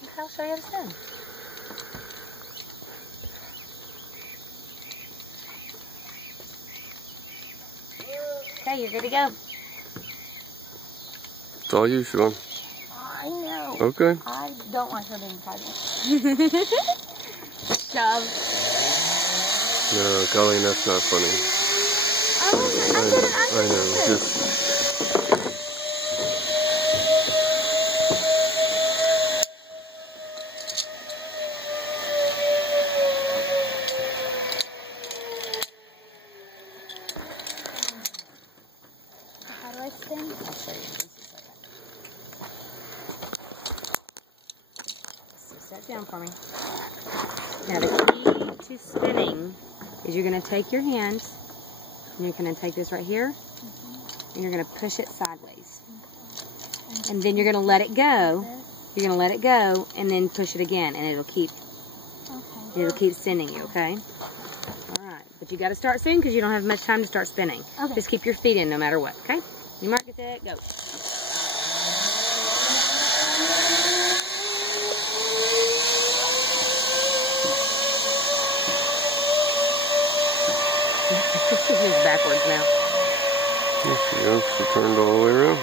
Okay, I'll show you how to spin. Okay, you're good to go. It's all you, Siobhan. I know. Okay. I don't want her being pregnant. Shove. No, Colleen, that's not funny. I know. Just. How do I spin? I'll show you in just a second. So set down for me. Now the key to spinning is you're going to take your hand and you're going to take this right here and you're going to push it sideways. And then you're going to let it go. You're going to let it go and then push it again and it'll keep spinning you, okay? Alright, but you got to start soon because you don't have much time to start spinning. Okay. Just keep your feet in no matter what, okay? You mark it, set, go. This is backwards now. Yes, she turned all the way around.